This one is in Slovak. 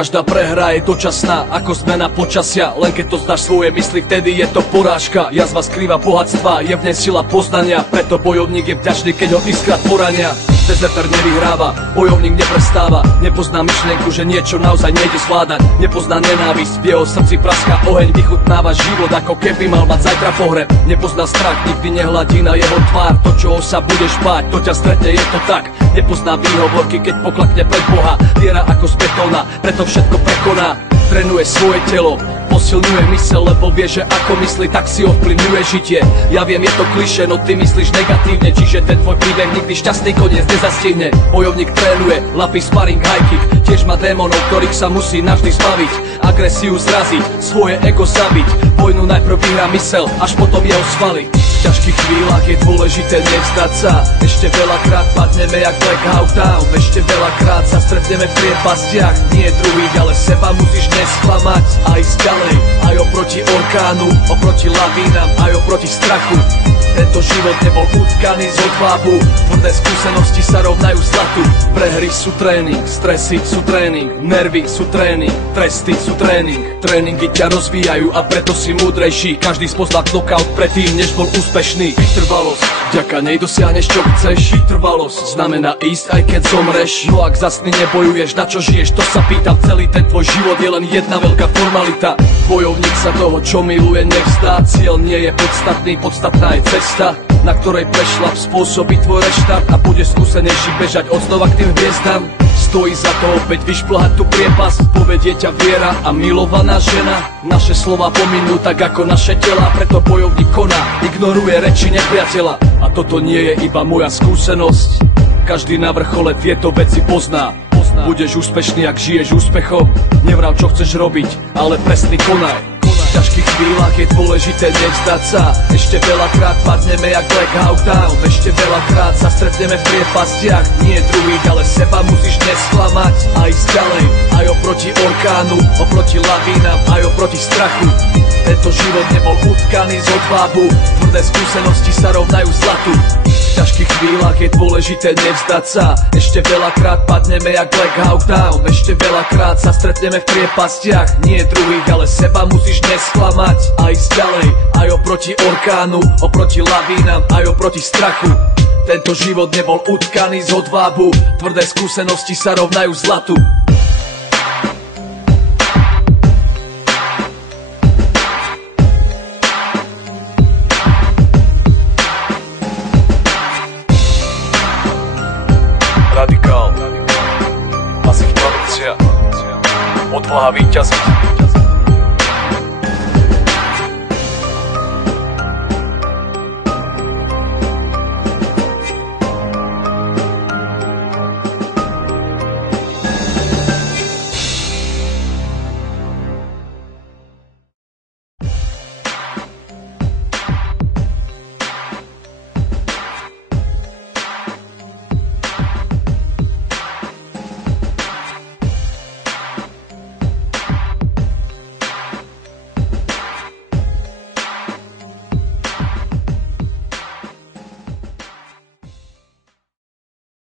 každá prehra je dočasná, ako zmena počasia. Len keď to zdáš svoje mysli, vtedy je to porážka. Jazva skrýva bohatstva, je v nej sila poznania. Preto bojovník je vďačný, keď ho iskrát porania. Dezerter nevyhráva, bojovník neprestáva. Nepozná myšlienku, že niečo naozaj nejde zvládať. Nepozná nenávisť, v jeho srdci praská oheň. Vychutnáva život, ako keby mal mať zajtra pohreb. Nepozná strach, nikdy nehladí na jeho tvár. To, čoho sa budeš báť, to ťa stretne, je to tak. Nepozná výhovorky, keď poklakne pred Boha. Viera ako z betóna, preto všetko prekoná. Trénuje svoje telo, posilňuje mysel, lebo vie, že ako myslí, tak si ovplyvňuje žitie. Ja viem, je to klišé, no ty myslíš negatívne, čiže ten tvoj príbeh nikdy šťastný koniec nezastihne. Bojovník trénuje, lapí sparring, high kick. Tiež má démonov, ktorých sa musí navždy zbaviť. Agresiu zraziť, svoje ego zabiť. Vojnu najprv vyhrá mysel, až potom jeho svaly. V ťažkých chvíľach je dôležité nevzdať sa. Ešte veľakrát padneme jak Blackout Town. Ešte veľakrát sa stretneme v priepastiach. Nie druhých, ale seba musíš nesklamať a ísť ďalej. Aj oproti orkánu, oproti lavínam, aj oproti strachu. Tento život nebol utkaný z odvábu. Tvrdé skúsenosti sa rovnajú zlatu. Prehry sú tréning, stresy sú tréning, nervy sú tréning, tresty sú tréning. Tréningy ťa rozvíjajú a preto si múdrejší. Každý spozná knockout predtým, než bol úspešný. Vytrvalosť, vďaka nej dosiahneš čo chceš. Vytrvalosť znamená ísť aj keď zomreš. No ak za sny nebojuješ, na čo žiješ, to sa pýtam. Celý ten tvoj život je len jedna veľká formalita. Bojovník sa toho, čo miluje, nevzdá. Cieľ nie je podstatný, podstatná je cesta, na ktorej prešlap spôsobí tvoj reštart. A budeš skúsenejší bežať od znova k tým hviezdám. Stojí za to opäť vyšplhať tú priepas. Povedie ťa viera a milovaná žena. Naše slova pominú tak ako naše tela. Preto bojovník koná, ignoruje reči nepriateľa. A toto nie je iba moja skúsenosť. Každý na vrchole tieto veci pozná. Budeš úspešný, ak žiješ úspechom. Nevrav, čo chceš robiť, ale presný konaj. V ťažkých chvíľach je dôležité nevzdať sa. Ešte veľakrát padneme jak Blackout Town. Ešte veľakrát sa stretneme v priepastiach. Nie druhých, ale seba musíš nesklamať a ísť ďalej. Aj oproti orkánu, oproti lavínam, aj oproti strachu. Tento život nebol utkaný z odvábu. Tvrdé skúsenosti sa rovnajú zlatu. V ťažkých chvíľach je dôležité nevzdať sa. Ešte veľakrát padneme jak Blackout Town. Ešte veľakrát sa stretneme v priepastiach. Nie druhých, ale seba musíš nesklamať a ísť ďalej. Aj oproti orkánu, oproti lavínam, aj oproti strachu. Tento život nebol utkaný z odvábu. Tvrdé skúsenosti sa rovnajú zlatu. Radikál, Masich produkcia, odvaha víťaziť.